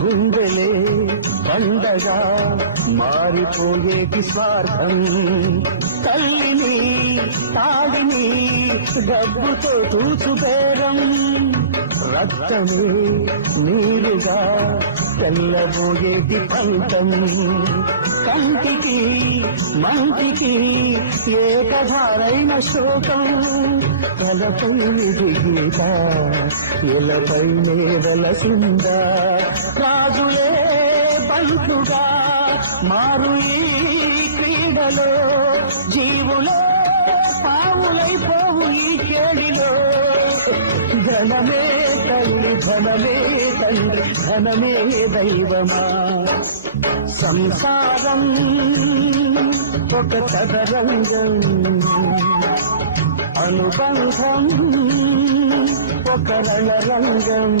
గుండెలే పండగా మారిపోయేటి స్వార్థం తల్లిని తాడిని డబ్బుతో చూచుబేరం రక్తమే నీరుగా తెల్లబోయేటి పంతం కంటికి మంటికి ఏకధారైన శోకం తలపై విధిగీత ఎలపై నేవలసిందా రాజులే బంటుగా మారు ఈ క్రీడలో జీవులే పావులైపోవు ఈ చేడిలో ధనమే తల్లి ధనమే తండ్రి ధనమే దైవమా సంసారం ఒక చదరంగం అనుబంధం ఒక రణరంగం